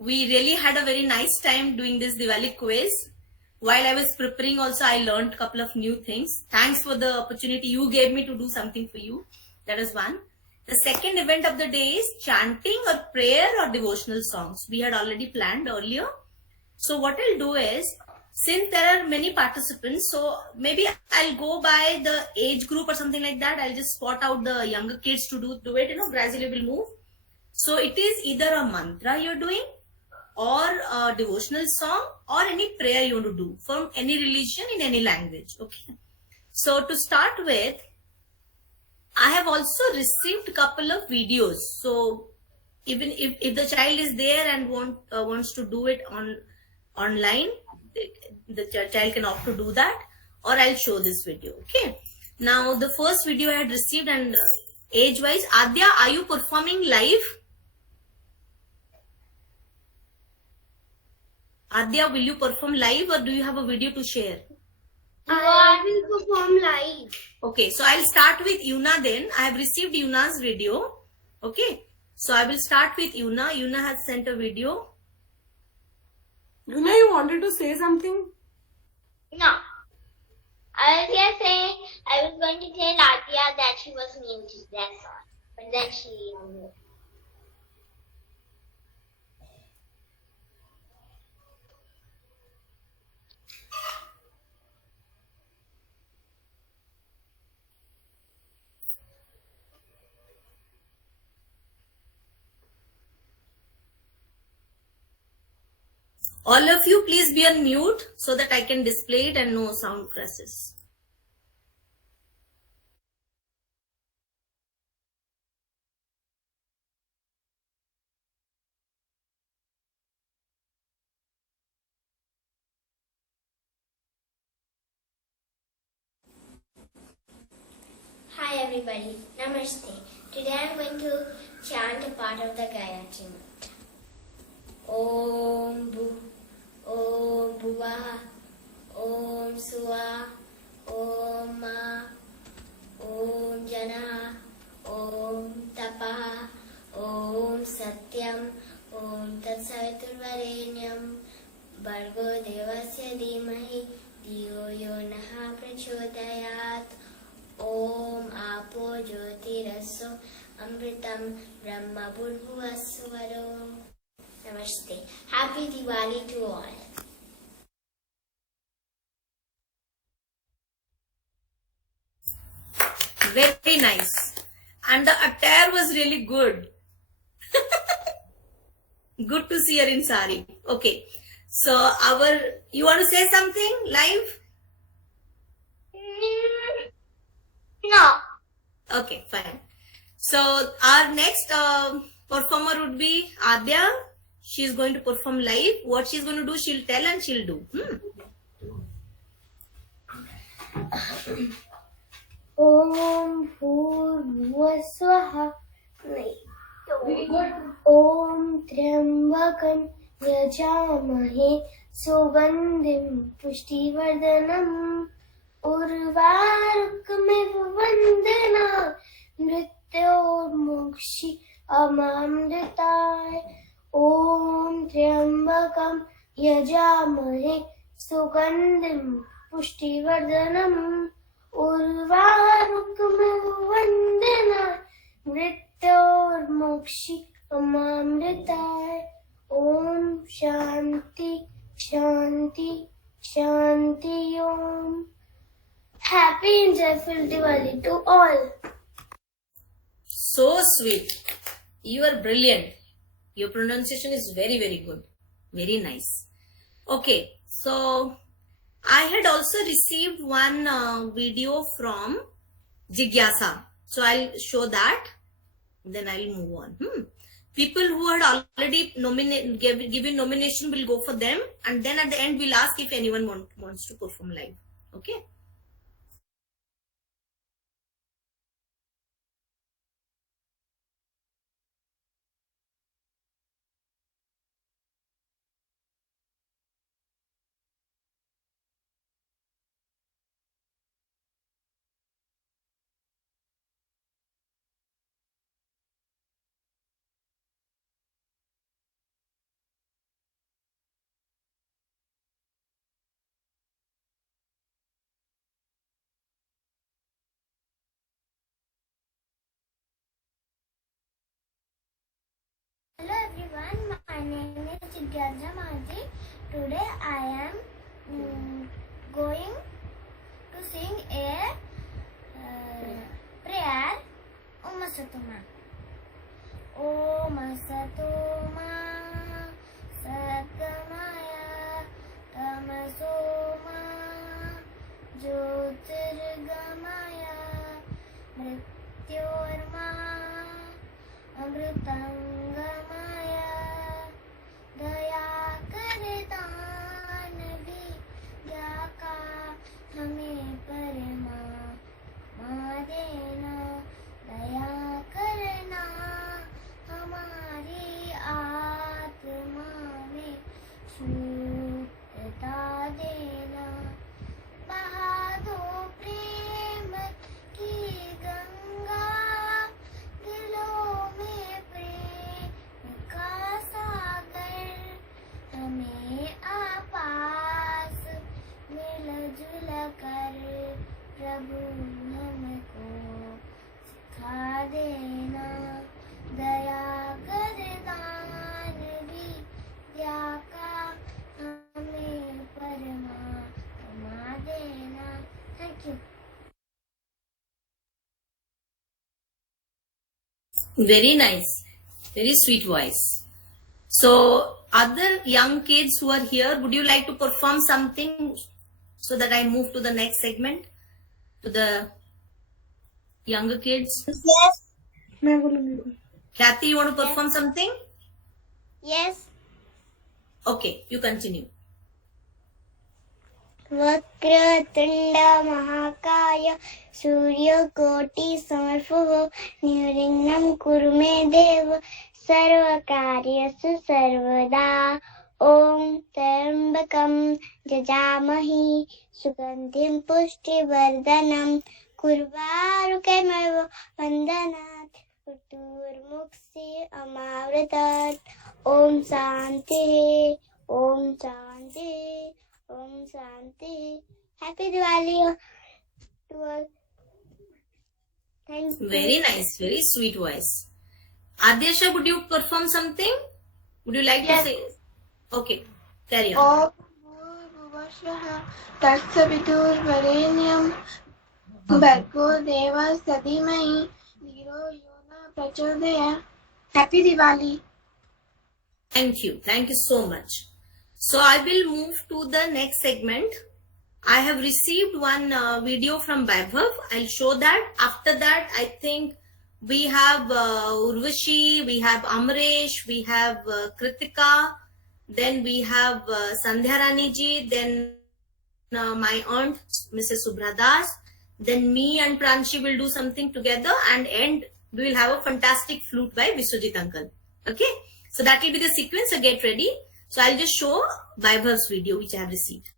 we really had a very nice time doing this Diwali quiz. While I was preparing also, I learned a couple of new things. Thanks for the opportunity you gave me to do something for you. That is one. The second event of the day is chanting or prayer or devotional songs. We had already planned earlier. So what I'll do is, since there are many participants, so maybe I'll go by the age group or something like that. I'll just spot out the younger kids to do it. Gradually will move. So it is either a mantra you're doing, or a devotional song, or any prayer you want to do from any religion in any language. Okay. So to start with, I have also received a couple of videos. So even if the child is there and wants to do it online, the child can opt to do that, or I'll show this video. Okay. Now the first video I had received, and age wise, Adya, are you performing live? Adya, will you perform live or do you have a video to share? I will perform live. Okay, so I'll start with Yuna then. I have received Yuna's video. Okay, so I will start with Yuna. Yuna has sent a video. Yuna, you wanted to say something? No. I was just saying I was going to tell Adya that she was muted, that's all. But then she unmuted. All of you, please be on mute so that I can display it and no sound crashes. Hi everybody, Namaste. Today I'm going to chant a part of the Gayatri Mantra. Om Bhuva, Om Suva, Om Ma, Om Jana, Om Tapa, Om Satyam, Om Tatsaviturvarenyam, Bhargo Devasya Dhimahi, Dhiyo Yo Naha Prachodayat. Om Apo Jyotirasya Amritam Brahma Bhurvasvaro. Namaste. Happy Diwali to all. Very nice. And the attire was really good. Good to see her in sari. Okay. So you want to say something live? No. Okay, fine. So our next performer would be Adya. She's going to perform live. What she's going to do, she'll tell and she'll do. Om Bhurvasvaha. Very good. Om Triambakam Yajamahe Sugandhim Pushtivardhanam Urvarukamiv Vandana Nrityomukshi Amamritai. Om Triambakam Yajamahe Sugandhim Pushtivardhanam Urvarukamiv Vandana Nrityomukshi Amamritai. Om Shanti Shanti Shanti Om. Happy and joyful Diwali to all. So sweet. You are brilliant. Your pronunciation is very, very good. Very nice. Okay. So I had also received one video from Jigyasa. So I'll show that. Then I'll move on. People who had already given nomination will go for them. And then at the end, we'll ask if anyone wants to perform live. Okay. Hello everyone, my name is Jigyarja Mahaji. Today I am going to sing a prayer, Om Satoma. Om Satoma Satgamaya Tamasoma Jyotirgamaya Mrityorma अमृतंगमया दया करे दानवी दया का हमें परमा देना दया करना हमारी आत्मा में शुद्धता देना बहा दो प्रेम की गंगा दिलों में प्रेम का सागर हमें आपस मिलजुल कर प्रभु हमको सिखा देना दया कर दानवी दया का हमें परमा देना. Thank you. Very nice. Very sweet voice. So, other young kids who are here, would you like to perform something so that I move to the next segment? To the younger kids? Yes. Kathy, you want to perform something? Yes. Okay, you continue. Vakratunda महाकाय सूर्यकोटि समर्पः निर्विघ्नं कुरु मे देव सर्वकार्येषु सर्वदा. ॐ त्र्यम्बकं यजामहे सुगन्धिं पुष्टिवर्धनम् उर्वारुकमेव वन्दनात् मृत्युर्मुक्षि अमामृतात्. ॐ शान्तिः ॐ शान्तिः Om Shanti. Happy Diwali to all. Thank you. Very nice, very sweet voice. Adyasha, would you perform something? Would you like Yes. to say? Okay, carry on. ॐ भूर्भुवस्सुः तत्सवितुर्वरेण्यं भर्गो देवस्य धीमहि धियो यो न प्रचोदयात्. Happy Diwali. Thank you so much. So I will move to the next segment. I have received one video from Vaibhav. I'll show that. After that, I think we have Urvashi, we have Amresh, we have Kritika, then we have Sandhya Rani ji, then my aunt, Mrs. Subhra Das, then me and Pranshi will do something together, and end we will have a fantastic flute by Viswajit uncle. Okay, so that will be the sequence. So get ready. So I'll just show Vaibhav's video which I have received.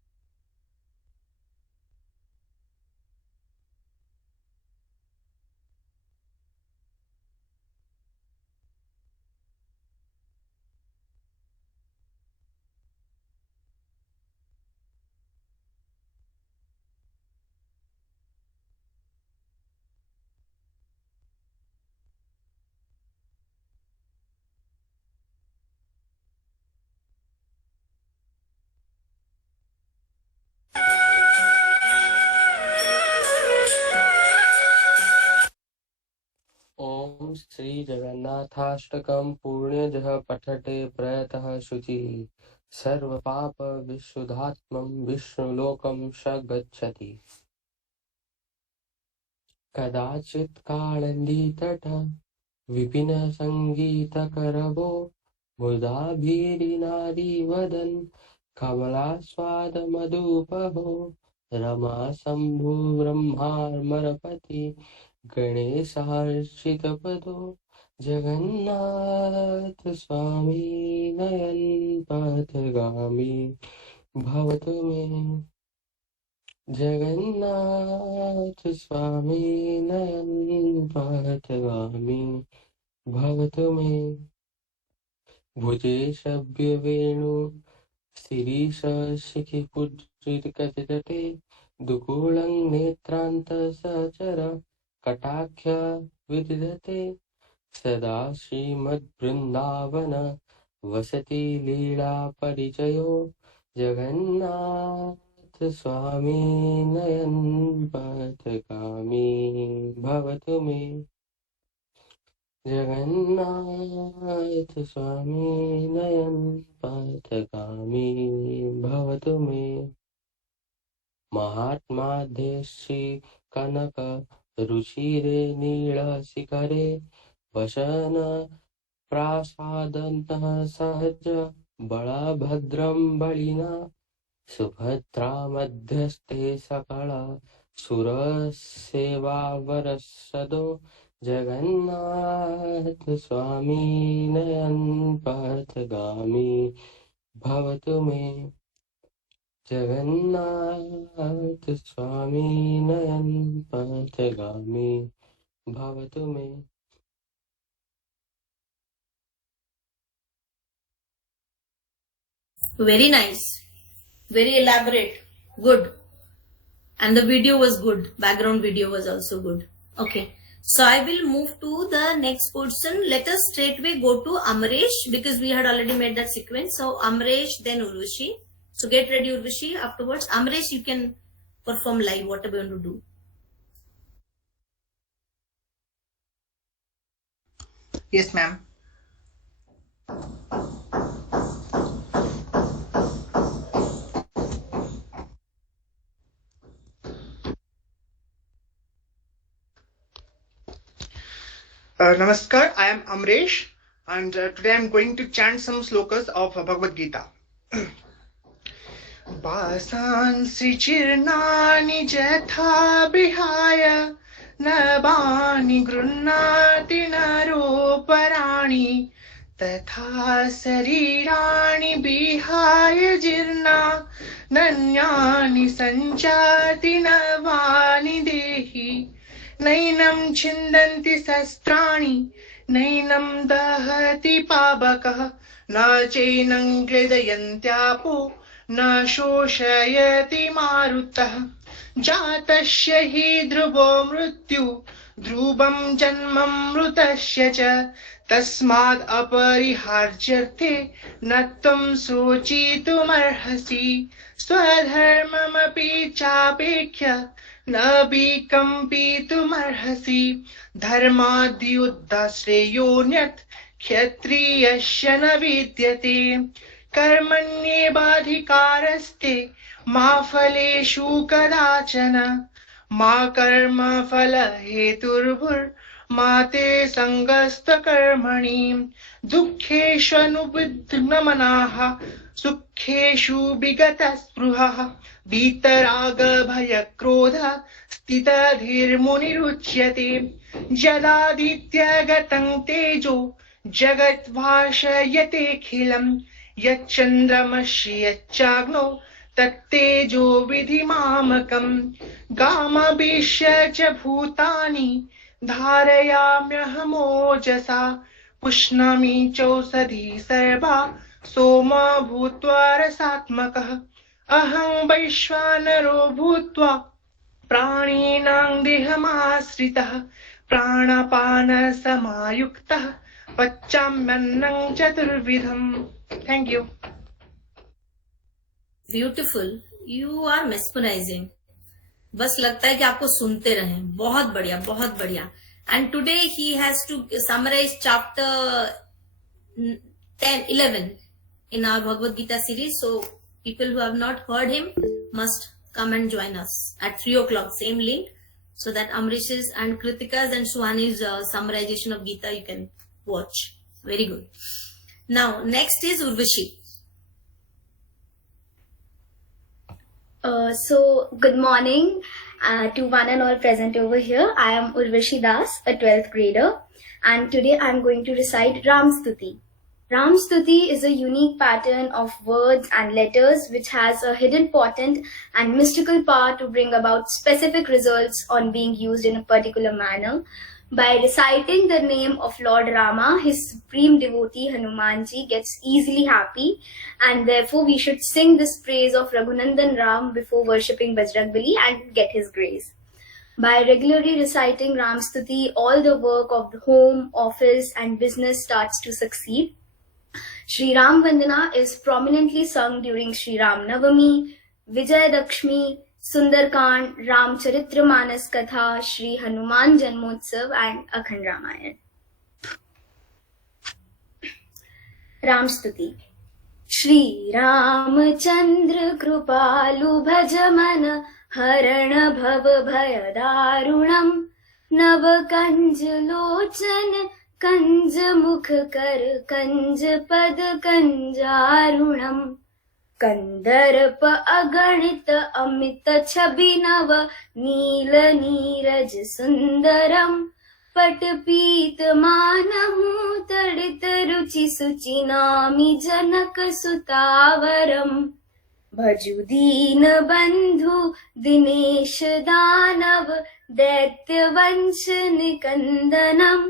ॐ श्री जगन्नाथाष्टकं पुण्यजः पठते प्रयतः शुचिः सर्वपाप विशुद्धात्मं विष्णुलोकं स गच्छति. कदाचित् काळन्दीतट विपिन सङ्गीतकरवो मुदाभिरिनारीवदन् कमलास्वादमधुपहो रमा शम्भु ब्रह्मार्मरपति गणेशार्चितपदो जगन्नाथ स्वामी नयन पथगामी भवतु मे. जगन्नाथ स्वामी नयन पथगामी भवतु मे. भुजे शव्य वेणु शिरीष शिखिपुज्जितकजटे दुकूलं नेत्रान्त सचर कटाक्ष विदधते सदा श्रीमद्वृन्दावन वसति लीला परिचयो जगन्नाथ स्वामी नयन पथगामी भवतु मे जगन्नाथ स्वामी नयन पथगामी भवतु मे महात्माध्यक्षी कनक रुचिरे नीलशिखरे वसन प्रासादन्तः सहज बलभद्रं बलिना सुभद्रा मध्यस्थे सकल सुरसेवावरसदो जगन्नाथ स्वामी नयन पथगामी भवतु मे जगन्नाथ स्वामी नयन पथगामी भवतु मे Very nice. Very elaborate. Good. And the video was good. Background video was also good. Okay. So I will move to the next portion. Let us straightway go to Amresh because we had already made that sequence. So Amresh, then Urvashi. So get ready, Urvashi. Afterwards, Amresh, you can perform live whatever you want to do. Yes, ma'am. Namaskar, I am Amresh and today I am going to chant some slokas of Bhagavad Gita. Vasansi chirnani jatha bihaya nabani grunnati naroparani तथा शरीराणि विहाय जीर्णा नन्यानि सञ्चाति नवानि देहि नैनं छिन्दन्ति शस्त्राणि नैनं दहति पावकः न चैनं क्लेदयन्त्यापो न शोषयति मारुतः जातस्य हि ध्रुवो मृत्यु ध्रुवं जन्ममृतस्य च तस्माद् अपरिहार्यर्थे न त्वं शोचितुमर्हसि स्वधर्ममपि चापेक्ष्य न विकम्पितुमर्हसि धर्माद्युद्धश्रेयोऽन्यत् क्षत्रियस्य न विद्यते कर्मण्येवाधिकारस्ते मा फलेषु कदाचन मा कर्मफलहेतुर्भुर्मा ते सङ्गस्तकर्मणि दुःखेष्वनुविघ्नमनाः सुखेषु विगतस्पृहः वीतरागभयक्रोधः स्थितधीर्मुनिरुच्यते यदादित्यगतं तेजो जगद्भाषयतेऽखिलम् यच्चन्द्रमसि यच्चाग्नौ तत्तेजो विधिमामकम् गामभिश्य च भूतानि धारयाम्यहमोजसा पुष्णामि चौषधी सर्वा सोमा भूत्वा रसात्मकः अहं वैश्वानरो भूत्वा प्राणिनां देहमाश्रितः प्राणापानसमायुक्तः पचाम्यन्नं चतुर्विधम्. Thank you. Beautiful. You are mesmerizing. बस लगता है कि आपको सुनते रहें. बहुत बढ़िया, बहुत बढ़िया. And today he has to summarize chapter 11 in our Bhagavad Gita series. So people who have not heard him must come and join us at 3 o'clock, same link, so that Amrish's and Kritika's and Suhani's summarization of Gita you can watch. Very good. Now next is Urvashi. So good morning to one and all present over here. I am Urvashi Das, a 12th grader, and today I am going to recite Ram Stuti. Ram Stuti is a unique pattern of words and letters which has a hidden potent and mystical power to bring about specific results on being used in a particular manner. By reciting the name of Lord Rama, his supreme devotee Hanumanji gets easily happy, and therefore we should sing this praise of Raghunandan Ram before worshipping Bajrangbali and get his grace. By regularly reciting Ram Stuti, all the work of the home, office, and business starts to succeed. Shri Ram Vandana is prominently sung during Shri Ram Navami, Vijay Dakshmi, Sundarkand, Ramcharitra Manas Katha, Shri Hanuman Janmotsav, and Akhand Ramayan. Ram Stuti. Shri Ramchandra Kripalu Bhajaman हरण भव भय दारुणम नव कंज लोचन कंज मुख कर कंज पद कंजारुणम कंदर्प अगणित अमित छवि नव नील नीरज सुंदरम पट पीत मानहु तड़ित रुचि सुचि नामी जनक सुतावरम भजु दीन बंधु दिनेश दानव दैत्य वंश निकंदनम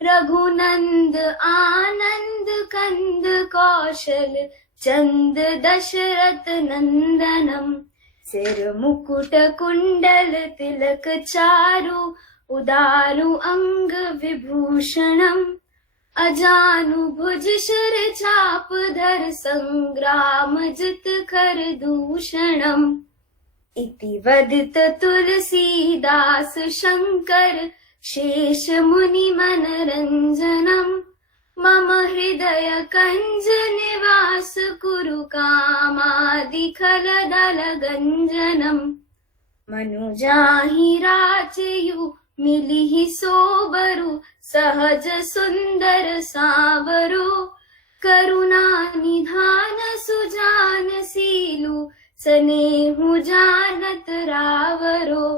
रघुनंद आनंद कंद कौशल चंद दशरथ नंदनम सिर मुकुट कुंडल तिलक चारु उदारु अंग विभूषणम अजानु भुज शिर चाप धर संग्राम जित कर दूषणम इति वदित तुलसीदास शंकर शेष मुनि मनरंजनम मम हृदय कंज निवास कुरु कामादि खल दल गंजनम मनुजाहि राचयु मिलिहि सोबरु सहज सुंदर सावरो करुणा निधान सुजान सीलु स्नेहु जानत रावरो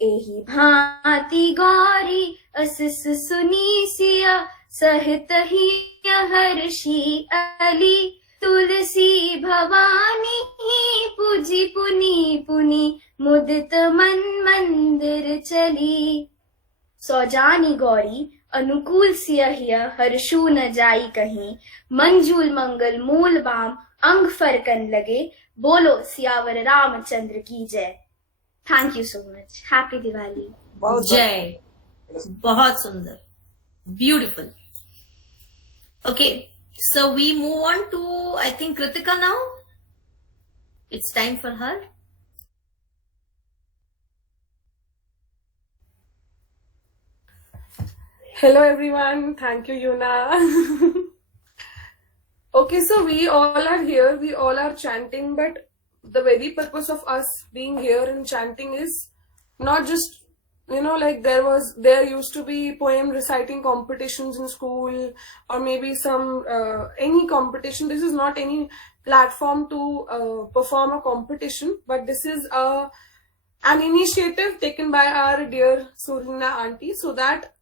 एहि भांति गौरी असिस सुनी सिया सहित ही हर्षि अली तुलसी भवानी ही पूजी पुनि पुनि मुदित मन मंदिर चली सौजानी गौरी अनुकूल सियहिया हर्षु न जाई कहीं मंजूल मंगल मूल बाम अंग फरकन लगे बोलो सियावर रामचंद्र की जय. Thank you so much. Happy Diwali. जय. बहुत सुंदर. Beautiful. Okay, so we move on to, I think, Kritika now. It's time for her. Hello everyone, thank you Yuna. Okay, so we all are here, we all are chanting, but the very purpose of us being here and chanting is not just, like there used to be poem reciting competitions in school or maybe some any competition. This is not any platform to perform a competition, but this is an initiative taken by our dear Surina auntie, so that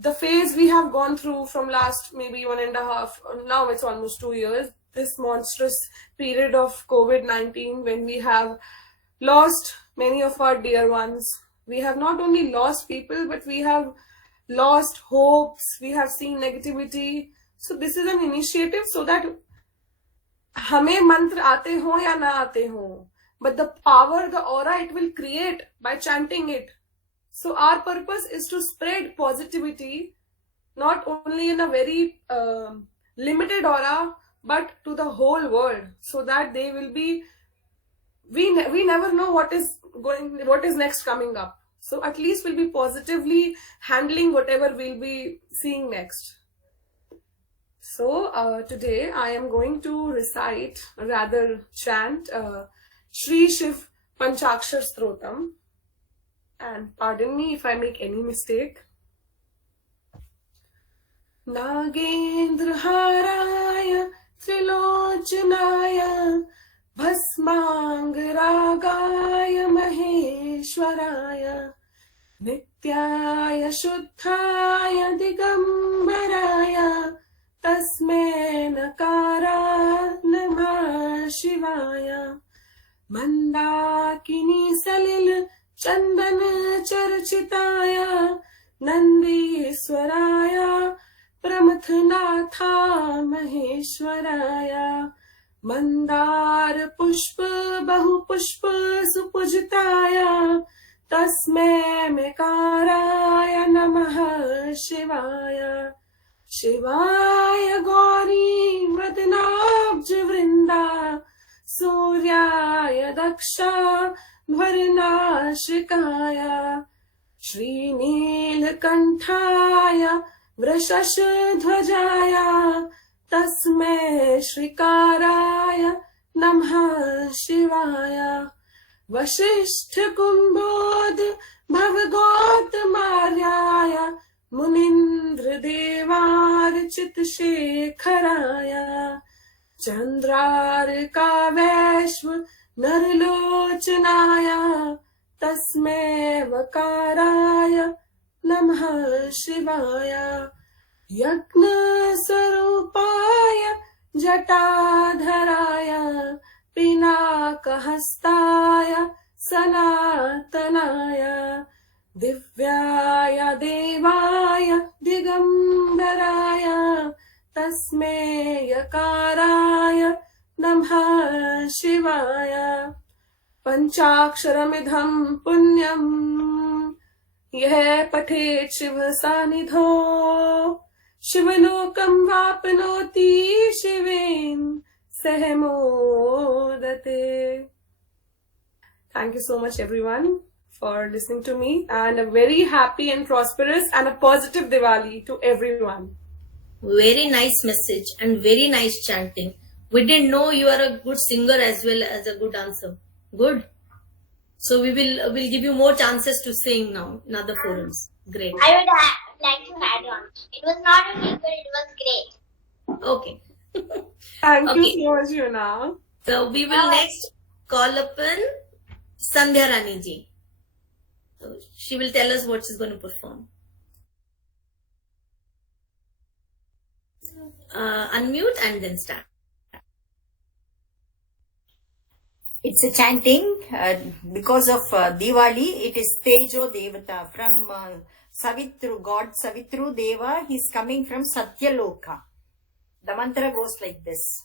the phase we have gone through from last maybe 1.5, now it's almost 2 years, this monstrous period of COVID-19, when we have lost many of our dear ones. We have not only lost people, but we have lost hopes, we have seen negativity. So this is an initiative so that हमें मंत्र आते हो या ना आते हो, but the power, the aura it will create by chanting it. So our purpose is to spread positivity, not only in a very limited aura, but to the whole world, so that they will be, we never know what is next coming up. So at least we'll be positively handling whatever we'll be seeing next. So today I am going to recite, rather chant, Shri Shiv Panchakshar Strotam. And pardon me if I make any mistake. Nagendra Haraya Trilochanaya Bhasmang Ragaya Maheshwaraya Nityaya Shuddhaya Digambaraya Tasme Nakara Namah Shivaya Mandakini Salil चंदन चर्चिताया नंदीश्वराया प्रमथनाथा महेश्वराया मंदार पुष्प बहु पुष्प सुपूजिताया तस्मै मेकाराय नमः शिवाय। शिवाय गौरी मदनाब्ज वृंदा, सूर्याय दक्षा भरनाशिकाय, श्रीनीलकंठाय वृषशध्वजाय, तस्मै श्रीकाराय नमः शिवाय। वशिष्ठ कुंभोद भवगौतमार्याय, मुनीन्द्र देवार्चित शेखराय, चंद्रार्का वैश्व नरलोचनाय, तस्मै वकाराय नमः शिवाय। यज्ञ स्वरूपाय जटाधराय, पिनाकहस्ताय सनातनाय, दिव्याय देवाय दिगंबराय, तस्मै यकाराय नमः शिवाय। पंचाक्षरमिदं पुण्यम्, यः पठेत् शिवसानिधौ, शिवलोकं वाप्नोति शिवेन सह मोदते। Thank you so much everyone for listening to me, and a very happy and prosperous and a positive Diwali to everyone. Very nice message and very nice chanting. We didn't know you are a good singer as well as a good dancer. Good. So we'll give you more chances to sing now in other forums. Great. I would like to add on. It was not only good, it was great. Okay. Thank you Okay. so much, Yuna. So we will next call upon Sandhya Rani ji. So she will tell us what she's going to perform. Unmute and then start. It's a chanting because of Diwali. It is Tejo Devata from Savitru, God Savitru Deva. He's coming from Satyaloka. The mantra goes like this.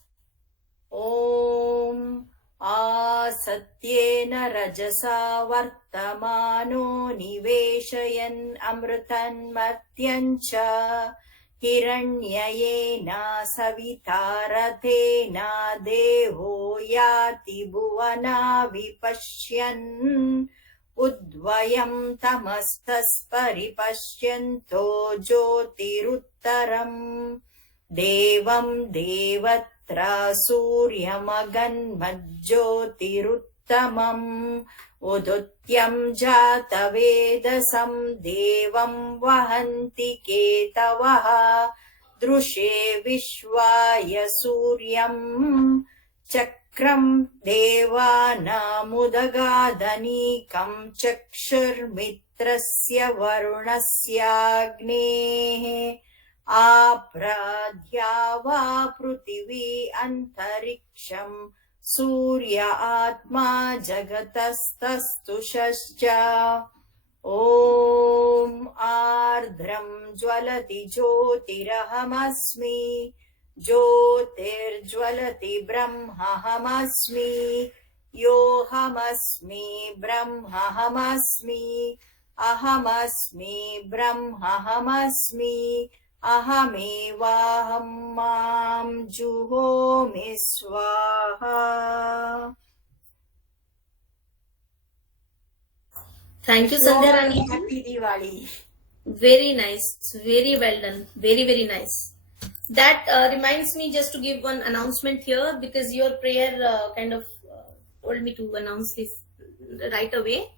Om Asatyena Rajasa Vartamano Niveshayan Amrutan Matyancha Hiranyayena Savitarathena Devo Yati Bhuvana Vipashyan Udvayam Tamastas Paripashyanto Jyotiruttaram Devam Devatra Suryamaganmajyotiruttamam Udutyam Jatavedasam Devam Vahanti Ketavaha Drushe Vishwaya Suryam Chakram Devanamudagadanikam Chakshurmitrasya Varunasya Apradhyava Prutivi Antariksham Surya Atma Jagatastastushascha Om Ardram Jwalati Jyotirahamasmi Jyotirjwalati Brahmahamasmi Yohamasmi Brahmahamasmi Ahamasmi Brahmahamasmi Ahamevaham mam juhomi swaha. Thank you, Sandhya Rani. Happy Diwali. Very nice. Very well done. Very, very nice. That reminds me just to give one announcement here, because your prayer told me to announce this right away.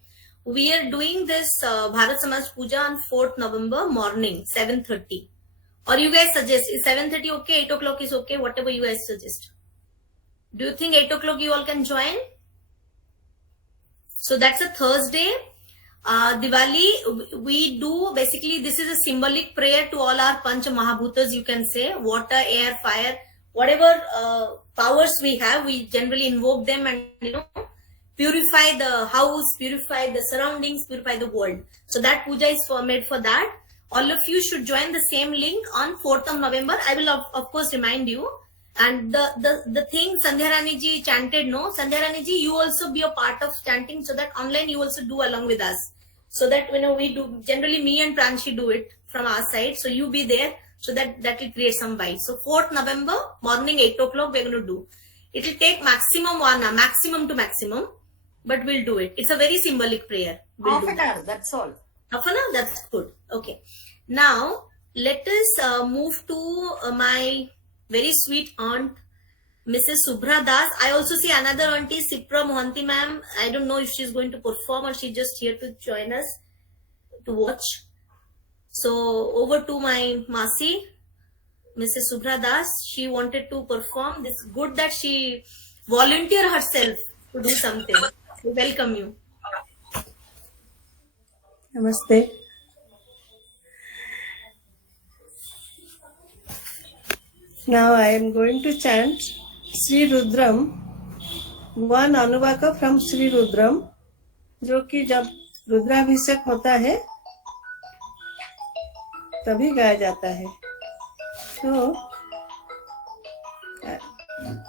We are doing this Bharat Samaj Puja on 4th November morning, 7:30. Or you guys suggest, is 7:30 okay? 8 o'clock is okay? Whatever you guys suggest. Do you think 8 o'clock you all can join? So that's a Thursday. Diwali, we do, basically this is a symbolic prayer to all our Pancha Mahabhutas, you can say. Water, air, fire, whatever powers we have, we generally invoke them and, purify the house, purify the surroundings, purify the world. So that puja is made for that. All of you should join the same link on 4th of November. I will of course remind you. And the thing Sandhya Rani ji chanted, no? Sandhya Rani ji, you also be a part of chanting so that online you also do along with us. so that we do generally, me and Pranshi do it from our side. So you be there, so that will create some vibe. So 4th November morning 8 o'clock we're going to do. It will take maximum 1 hour, maximum to maximum, but we'll do it. It's a very symbolic prayer. We'll Half do an that. hour, that's all. Half an hour, that's good. Okay. Now let us move to my very sweet aunt, Mrs. Subhra Das. I also see another auntie, Sipra Mohanty ma'am. I don't know if she's going to perform or she's just here to join us to watch. So over to my Masi, Mrs. Subhra Das. She wanted to perform. This good that she volunteered herself to do something. We welcome you. Namaste. Now I am going to chant Sri Rudram, one Anuvaka from Sri Rudram, जो कि जब रुद्राभिषेक होता है तभी गाया जाता है. तो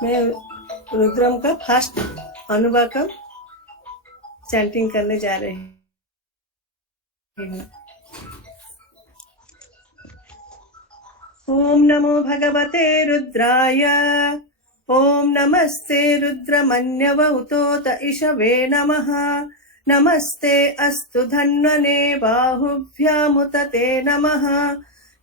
मैं रुद्रम का फर्स्ट अनुवाक चैंटिंग करने जा रहे हैं. ओम नमो भगवते रुद्राय. ओम नमस्ते रुद्रमन्यवहुतोत इषवे नमः. नमस्ते अस्तु धन्वने बाहुभ्यामुतते नमः.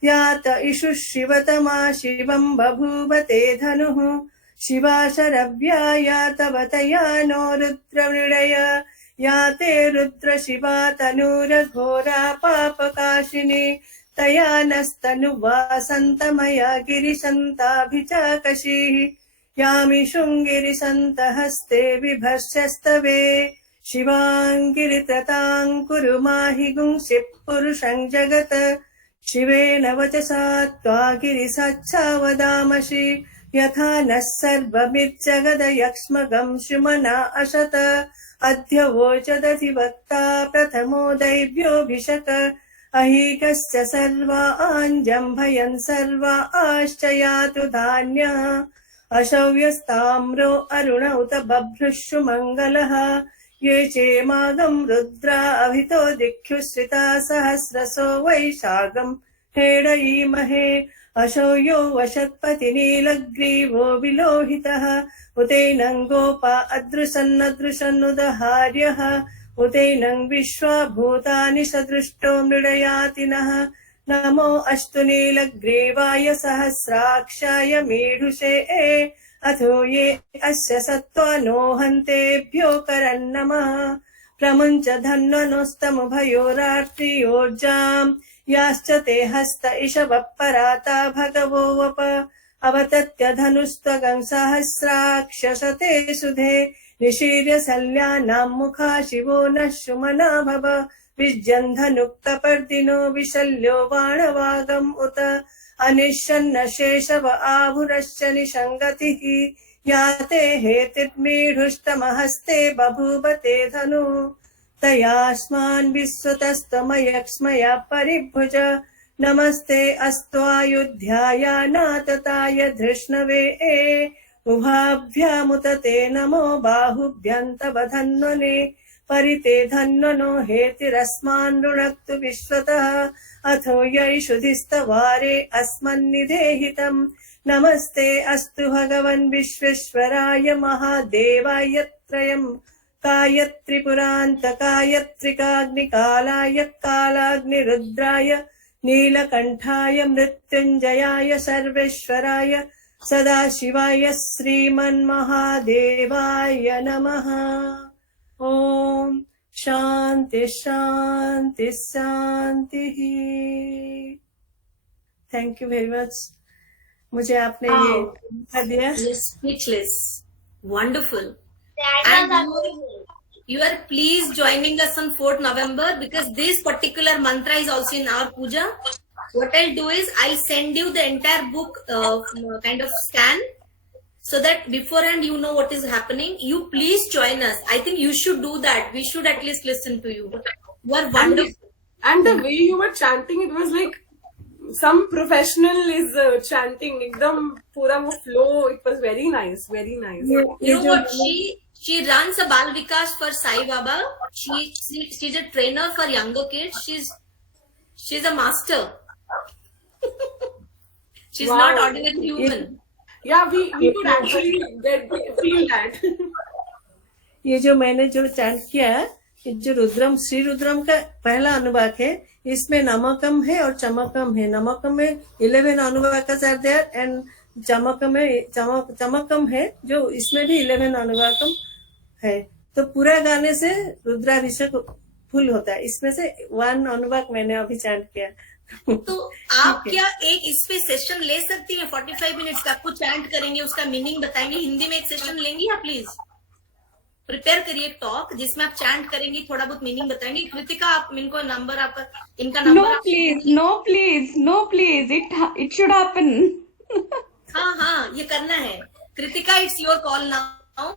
यात इषु शिवतमा शिवं बभूवते धनुः. शिवा शरव्या यातवतया नो रुद्रमृडय. याते रुद्र शिवा तनूरघोरा पापकाशिनी. तया नस्तनुवा सन्तमया गिरिशन्ताभिचाकशीः. यामि शृङ्गिरिसन्तहस्ते विभर्षस्तवे. शिवाङ्गिरिततां कुरु माहि गुंसिः पुरुषं जगत्. शिवेन वचसा त्वा गिरिसाच्छा वदामसि. यथा नः सर्वमिज्जगदयक्ष्मगं शुमना अशत. अद्य वोचदधिवक्ता प्रथमो दैव्योऽभिषक. अहीकश्च सर्वा आञ्जम्भयन् सर्वा आश्च यातु धान्यः. अशव्यस्ताम्रो अरुण उत बभ्रुषु मङ्गलः. ये चेमागं रुद्रा अभितो दिक्षुश्रिता सहस्रसो वैशाखं हेडयीमहे. अशौयो वशत्पतिनीलग्रीवो विलोहितः. उतैनं गोपा अदृशन्नदृशन्नुदहार्यः. उतैनं विश्वा भूतानि सदृष्टो मृडयातिनः. नमो अस्तु नीलग्रीवाय सहस्राक्षाय मीढुषे. अथो ये अस्य सत्त्वा नो हन्तेभ्यो करन्नमः. प्रमुञ्च धन्वनोस्तमुभयोरार्त्रियोर्जाम्. याश्च ते हस्त इषवः पराता भगवो वप. अवतत्य धनुस्त्वगं सहस्राक्षसते सुधे. निशीर्य सल्यानां मुखा शिवो नः शुमना भव. विज्यन्धनुक्तपर्दिनो विशल्यो बाणवागम् उत. अनिश्यन्न शेषव आभुरश्च निषङ्गतिः. याते हेतिर्मीढुष्टमहस्ते बभूवते धनु. तयास्मान् विश्वतस्तमयक्ष्मया परिभुज. नमस्ते अस्त्वायुध्याया नातताय धृष्णवे. उभाभ्यामुतते नमो बाहुभ्यन्तव धन्वने. परिते धन्वनो हेतिरस्मान् ऋणक्तु विश्वतः. अथो यैषुधिस्तवारे अस्मन्निधेहितम्. नमस्ते अस्तु भगवन् विश्वेश्वराय महादेवाय त्रयम्. कायत्रिपुरान्तकाय त्रिकाग्निकालाय कालाग्निरुद्राय. नीलकण्ठाय मृत्युञ्जयाय सर्वेश्वराय सदाशिवाय श्रीमन्महादेवाय नमः. ओम शांति शांति शांति. Thank you very much. मुझे आपने ये कर दिया. Speechless. Wonderful. That And was amazing. you are please joining us on 4th November because this particular mantra is also in our puja. What I'll do is I'll send you the entire book kind of scan so that beforehand you know what is happening. You please join us. I think you should do that. We should at least listen to you. You are wonderful. And the way you were chanting, it was like some professional is chanting. Ekdam pura wo flow. It was very nice, very nice. You know what? She runs a Bal Vikas for Sai Baba. She's a trainer for younger kids. She's a master. She's Wow. not ordinary human. Yeah, we could actually feel that. ये जो मैंने जो chant किया है, ये जो रुद्रम श्री रुद्रम का पहला अनुवाक है, इसमें नमकम है और चमकम है. नमकम में 11 अनुवाकस आर देयर एंड चमकम है जो इसमें भी 11 अनुवाकम है. तो पूरा गाने से रुद्राभिषेक फुल होता है. इसमें से 1 अनुवाक मैंने अभी चैंट किया. तो आप क्या एक इस पे सेशन ले सकती हैं 45 मिनट्स का? आपको चैंट करेंगे, उसका मीनिंग बताएंगे. हिंदी में एक सेशन लेंगी आप? प्लीज प्रिपेयर करिए टॉक जिसमें आप चैंट करेंगी, थोड़ा बहुत मीनिंग बताएंगे. कृतिका, आप इनको नंबर, आपका इनका number. No, please. It should happen. हाँ, ये करना है. Kritika, it's your call now.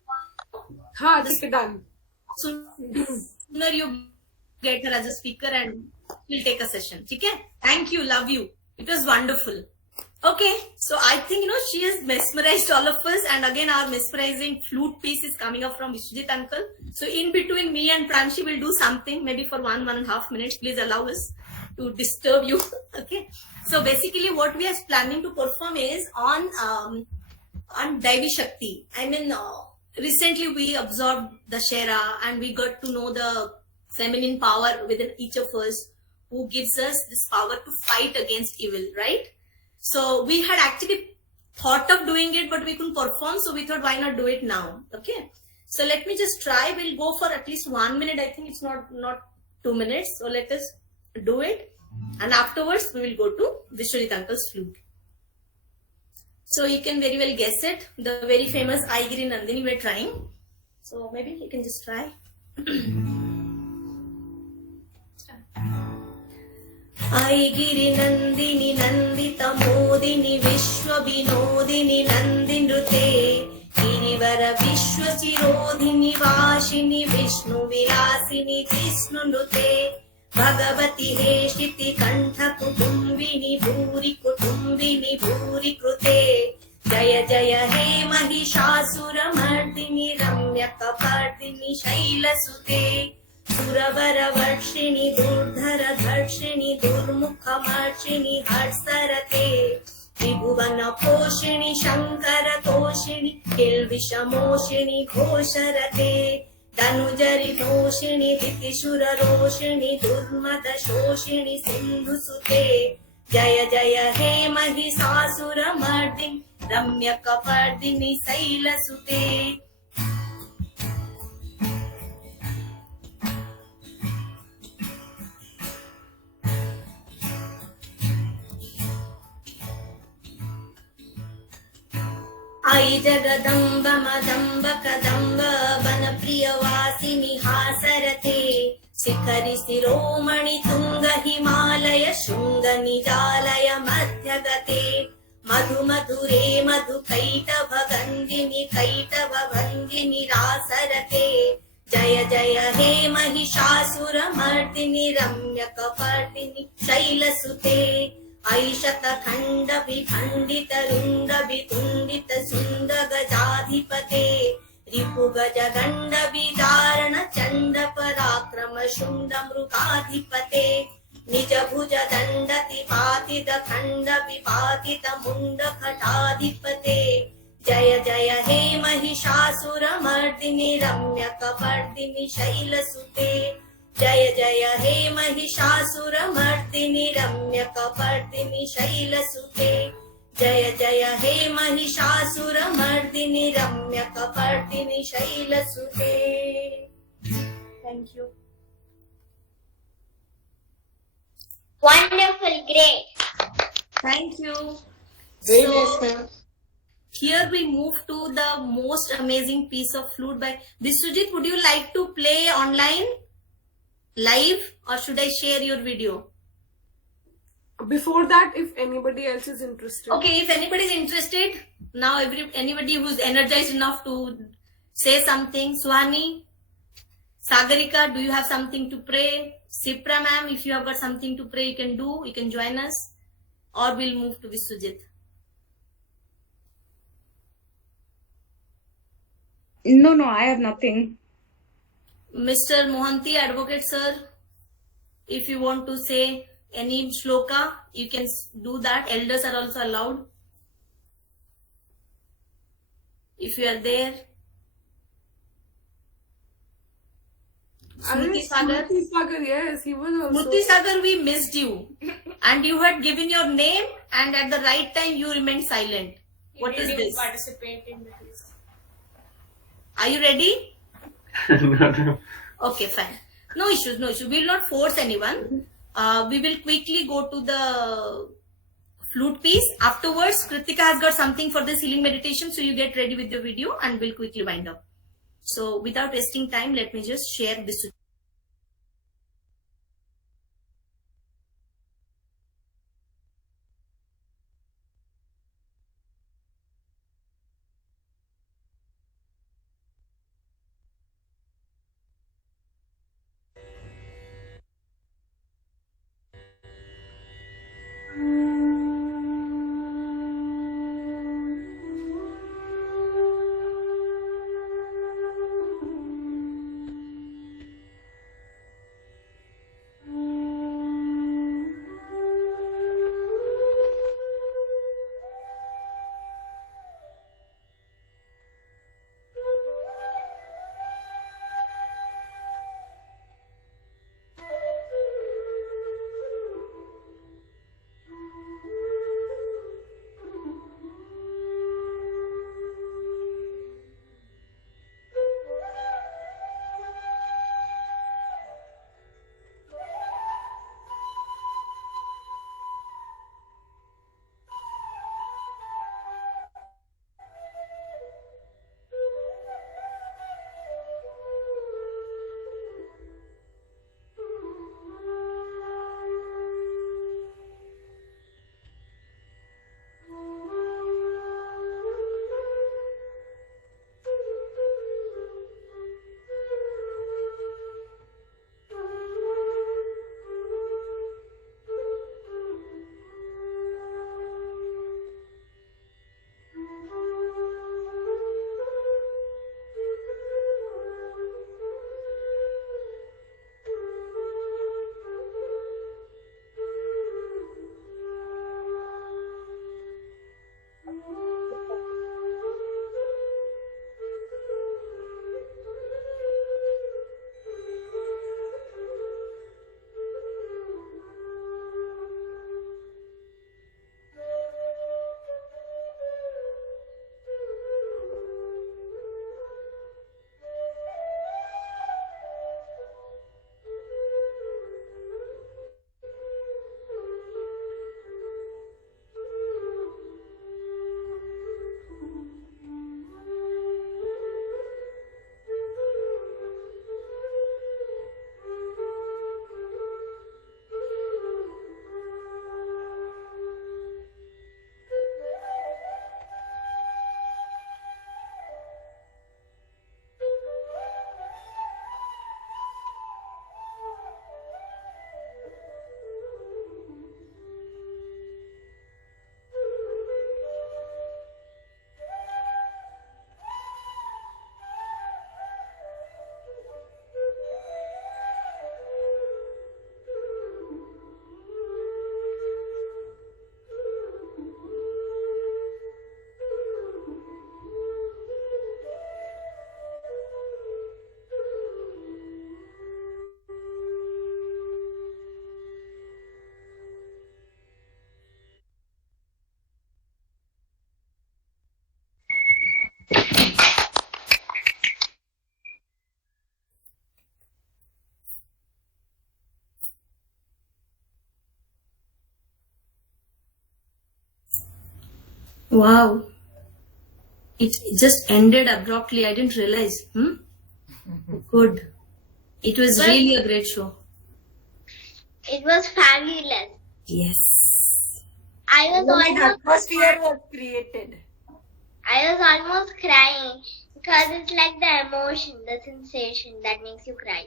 हाँ, ठीक है, done. Sooner you get her as a speaker and we'll take a session. ठीक है? Thank you, love you. It was wonderful. Okay, so I think she has mesmerized all of us, and again our mesmerizing flute piece is coming up from Vishwajit uncle. So in between, me and Pranshi will do something, maybe for 1.5 minutes. Please allow us to disturb you. Okay. So basically, what we are planning to perform is on Daivi Shakti. I mean, recently we observed the Shera and we got to know the feminine power within each of us, who gives us this power to fight against evil, right? So we had actually thought of doing it, but we couldn't perform. So we thought, why not do it now? Okay. So let me just try. We'll go for at least 1 minute. I think it's not 2 minutes. So let us do it. And afterwards, we will go to Vishwajit uncle's flute. So you can very well guess it. The very famous Aigiri Nandini we're trying. So maybe you can just try. Aigiri Nandini Nandita Modini Vishwa Binodini Nandinrute Girivara Vishwa Chirodhini Vashini Vishnu Vilasini Vishnu Nrute Bhagavati Heshiti Kantha Kutumbini Bhuri Kutumbini Bhuri Krute Jaya Jaya He Mahishasura Mardini Ramya Kapardini Shaila Sute Suravara Varshini Durdhara Dharshini Durmukha Marshini Harsarate Tribhuvana Poshini Shankara Toshini Kilvisha Moshini Ghosharate Danujari Doshini Ditishura Roshini Durmada Shoshini Sindhu Sute Jaya Jaya He Mahisasura Mardini Ramya Kapardini Saila Sute. Ai Jagadamba Madamba Kadamba Vana Priyavasini Hasarate Sikhari Siromani Tunga Himalaya Shunga Nijalaya Madhyagate Madhu Madhure Madhu Kaitava Gandhini Kaitava Bandhini Rasarate Jaya Jaya He Mahishasura Mardini Ramya Kapardini Shaila Sute Aishata Khanda Vikhandita Runda Vitundita Sunda Gajadhipate Ripu Gaja Ganda Vidarana Chanda Parakrama Shunda Mrukadhipate Nija Bhuja Dandati Patita Khanda Vipatita Munda Khatadhipate Jaya Jaya He Mahishasura Mardini Ramya Kapardini Shaila Sute Jaya Jaya He Mahishasura Mardini Ramya Kapardini Shaila Sute Jaya Jaya He Mahishasura Mardini Ramya Kapardini Shaila Sute. Thank you. Wonderful, great. Thank you. Very So, nice, ma'am. here we move to the most amazing piece of flute by Vishwajit. Would you like to play online, live, or should I share your video? Before that, if anybody else is interested. Okay, if anybody is interested, now anybody who's energized enough to say something. Suhani, Sagarika, do you have something to pray? Sipra ma'am, if you have got something to pray, you can join us. or we'll move to Viswajit? No, I have nothing. Mr. Mohanty, Advocate Sir, if you want to say any shloka, you can do that. Elders are also allowed. If you are there. Smriti Sagar. Smriti Sagar, yes, he was also. Smriti Sagar, we missed you. And you had given your name and at the right time you remained silent. What is this? Participate in the quiz. Are you ready? No. Okay, fine. No issues, no issues. We will not force anyone. We will quickly go to the flute piece. Afterwards, Kritika has got something for this healing meditation. So you get ready with the video and we'll quickly wind up. So without wasting time, let me just share this. Wow. It just ended abruptly. I didn't realize. Good. It was really a great show. It was fabulous. Yes. I was An almost atmosphere was created. I was almost crying because it's like the emotion, the sensation that makes you cry.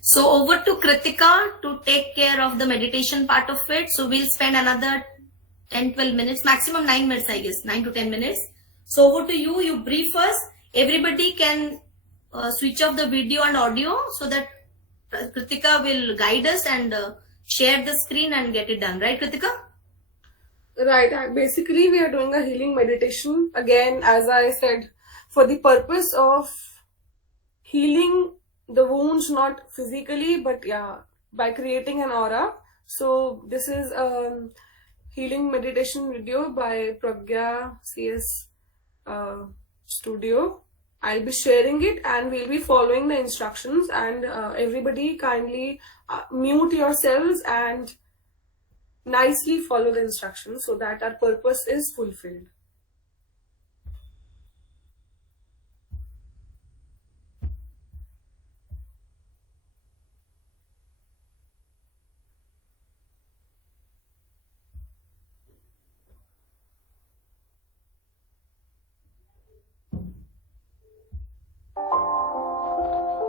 So over to Kritika to take care of the meditation part of it. So we'll spend another 10-12 minutes, maximum 9 minutes, I guess, 9 to 10 minutes. So over to you. You brief us. Everybody can switch off the video and audio so that Kritika will guide us and share the screen and get it done. Right, Kritika? Right. Basically, we are doing a healing meditation. Again, as I said, for the purpose of healing the wounds, not physically, but yeah, by creating an aura. So this is a healing meditation video by Pragya CS Studio. I'll be sharing it and we'll be following the instructions, and everybody kindly mute yourselves and nicely follow the instructions so that our purpose is fulfilled.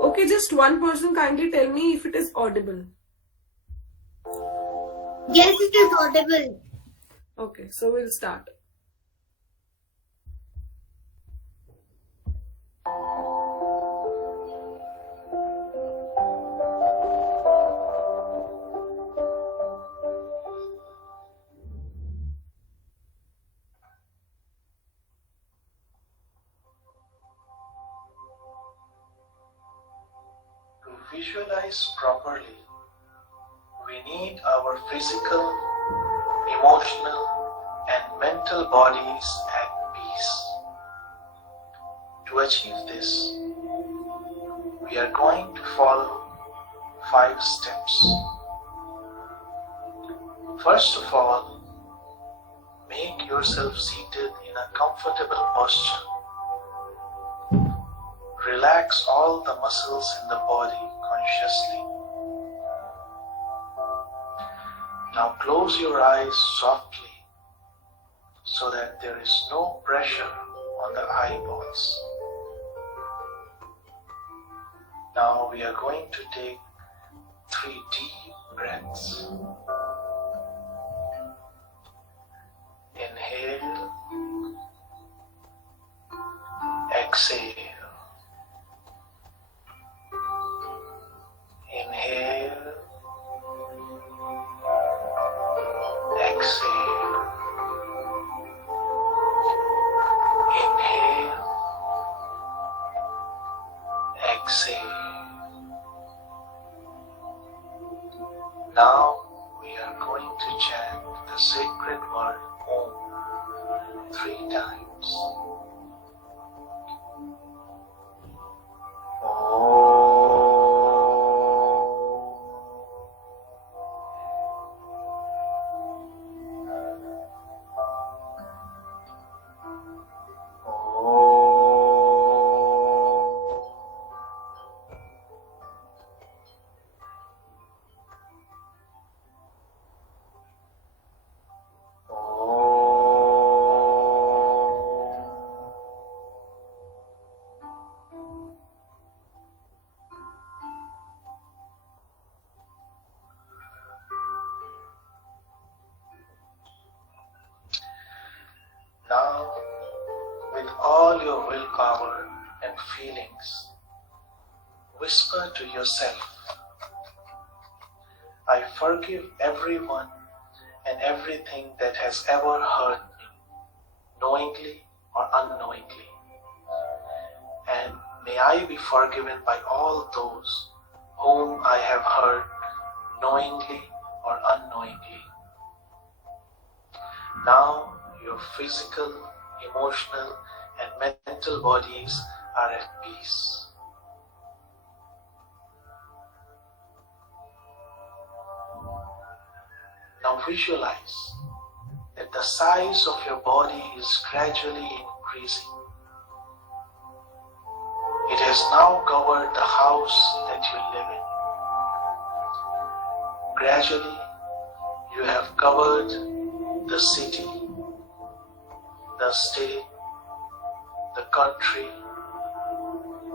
Okay, just one person kindly tell me if it is audible. Yes, it is audible. Okay, so we'll start. To visualize properly, we need our physical, emotional, and mental bodies at peace. To achieve this, we are going to follow 5 steps. First of all, make yourself seated in a comfortable posture. Relax all the muscles in the body consciously. Now close your eyes softly so that there is no pressure on the eyeballs. Now we are going to take 3 deep breaths. Inhale, exhale. Inhale, exhale. Inhale, exhale. Now we are going to chant the sacred word Om 3 times. Now, with all your willpower and feelings, whisper to yourself, I forgive everyone and everything that has ever hurt me, knowingly or unknowingly. And may I be forgiven by all those whom I have hurt, knowingly or unknowingly. Now, your physical, emotional, and mental bodies are at peace. Now visualize that the size of your body is gradually increasing. It has now covered the house that you live in. Gradually, you have covered the city, the state, the country,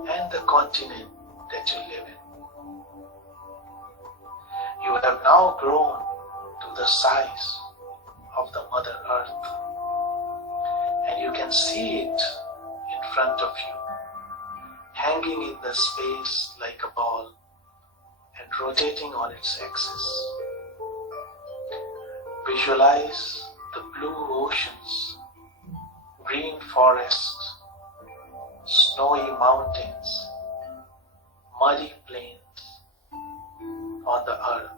and the continent that you live in. You have now grown to the size of the Mother Earth, and you can see it in front of you, hanging in the space like a ball and rotating on its axis. Visualize the blue oceans, green forests, snowy mountains, muddy plains on the earth.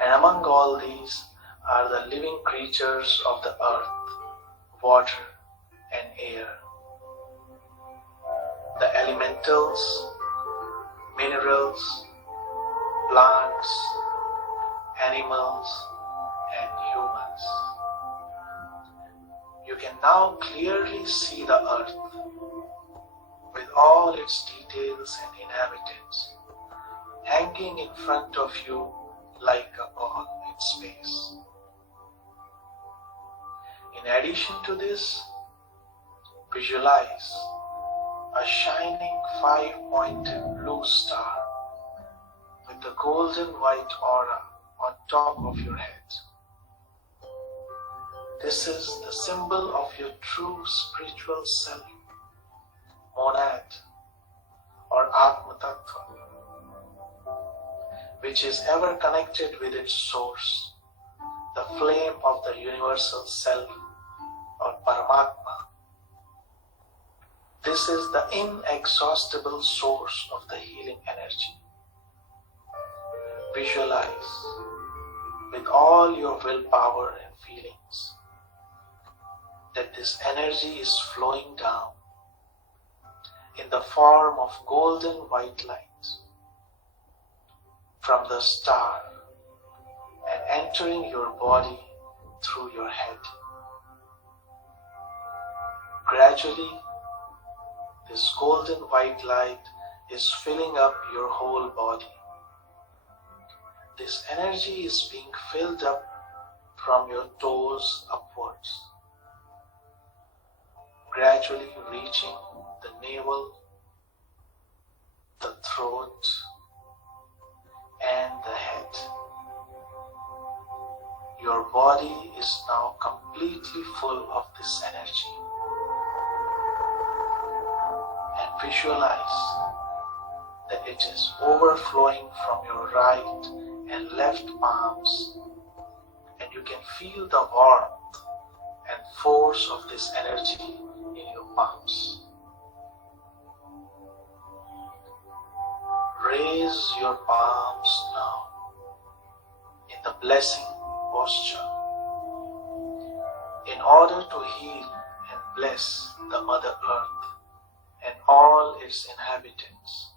And among all these are the living creatures of the earth, water and air. The elementals, minerals, plants, animals, and humans. You can now clearly see the earth with all its details and inhabitants hanging in front of you like a ball in space. In addition to this, visualize a shining 5-pointed blue star with the golden white aura on top of your head. This is the symbol of your true spiritual self, monad or Atma Tattva, which is ever connected with its source, the flame of the universal self or Paramatma. This is the inexhaustible source of the healing energy. Visualize with all your willpower and feelings that this energy is flowing down in the form of golden white light from the star and entering your body through your head. Gradually, this golden white light is filling up your whole body. This energy is being filled up from your toes upwards, gradually reaching the navel, the throat, and the head. Your body is now completely full of this energy. And visualize that it is overflowing from your right and left palms, and you can feel the warmth and force of this energy in your palms. Raise your palms now in the blessing posture in order to heal and bless the Mother Earth and all its inhabitants.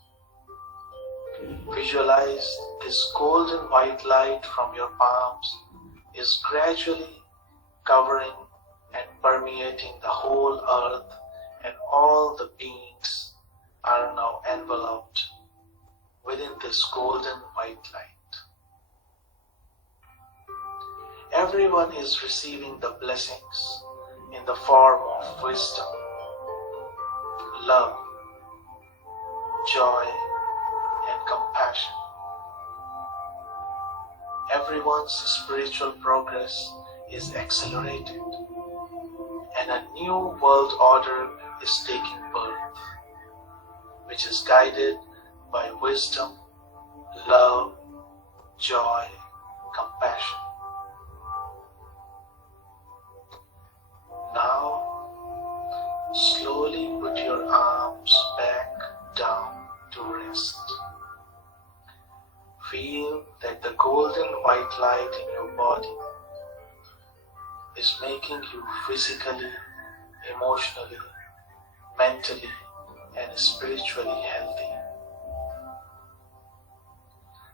Visualize this golden white light from your palms is gradually covering and permeating the whole earth, and all the beings are now enveloped within this golden white light. Everyone is receiving the blessings in the form of wisdom, love, joy, and compassion. Everyone's spiritual progress is accelerated, and a new world order is taking birth, which is guided by wisdom, love, joy, compassion. Now, slowly put your arms back down to rest. Feel that the golden white light in your body is making you physically, emotionally, mentally, and spiritually healthy.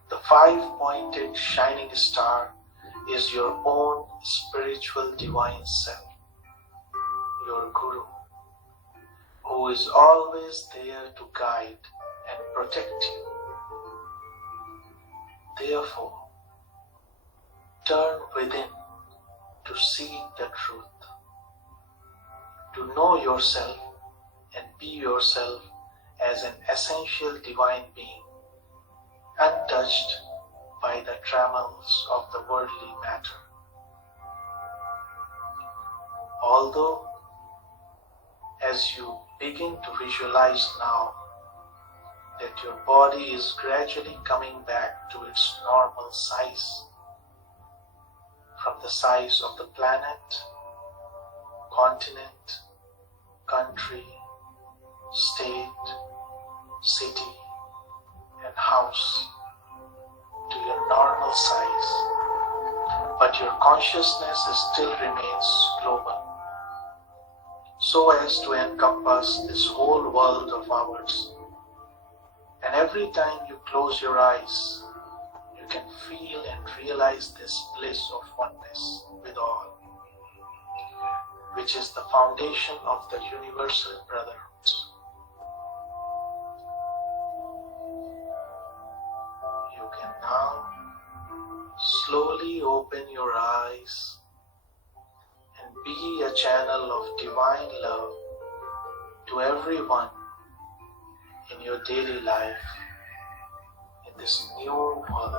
The 5-pointed shining star is your own spiritual divine self, your Guru, who is always there to guide and protect you. Therefore, turn within to seek the truth, to know yourself and be yourself as an essential divine being, untouched by the trammels of the worldly matter. Although, as you begin to visualize now that your body is gradually coming back to its normal size, from the size of the planet, continent, country, state, city, and house, to your normal size, but your consciousness still remains global, so as to encompass this whole world of ours. And every time you close your eyes, you can feel and realize this bliss of oneness with all, which is the foundation of the universal brotherhood. You can now slowly open your eyes and be a channel of divine love to everyone in your daily life in this new world.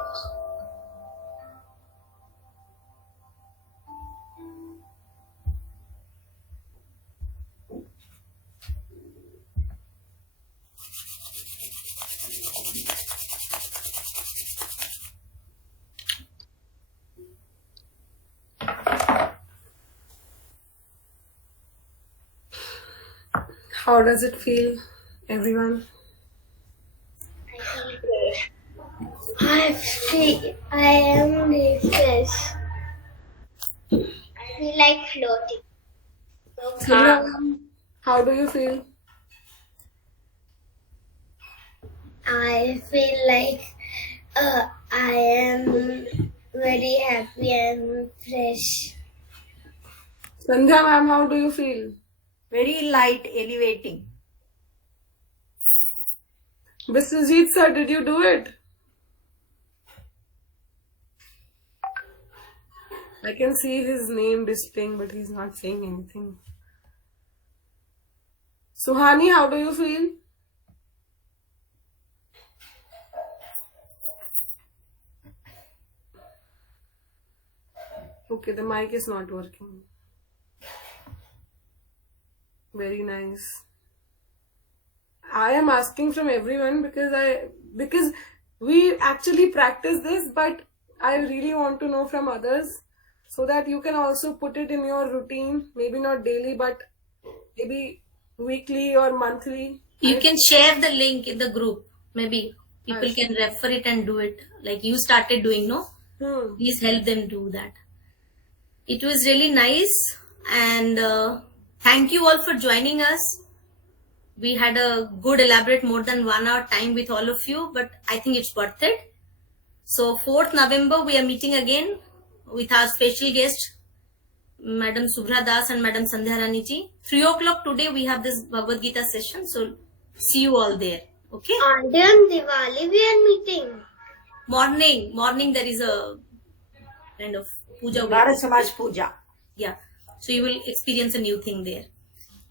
How does it feel, everyone? I am refreshed. I feel like floating. So Surya, calm. how do you feel? I feel like I am very happy and fresh. Sandhya ma'am, how do you feel? Very light, elevating. Biswajit sir, did you do it? I can see his name displaying, but he's not saying anything. Suhani, how do you feel? Okay, the mic is not working. Very nice. I am asking from everyone because we actually practice this, but I really want to know from others so that you can also put it in your routine, maybe not daily, but maybe weekly or monthly. You can share the link in the group. Maybe people can refer it and do it. Like you started doing, no? Please help them do that. It was really nice, and thank you all for joining us. We had a good elaborate more than 1 hour time with all of you, but I think it's worth it. So 4th November we are meeting again with our special guest Madam Subhra Das and Madam Sandhya Rani ji. 3 o'clock today we have this Bhagavad Gita session, so see you all there. Okay? Auntie, on Diwali we are meeting. Morning there is a kind of puja. Bharat Samaj Puja. Yeah. So you will experience a new thing there.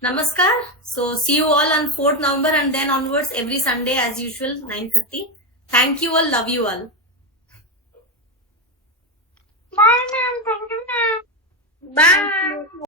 Namaskar. So see you all on 4th November and then onwards every Sunday as usual 9:30. Thank you all. Love you all. Bye, ma'am. Thank you, ma'am. Bye.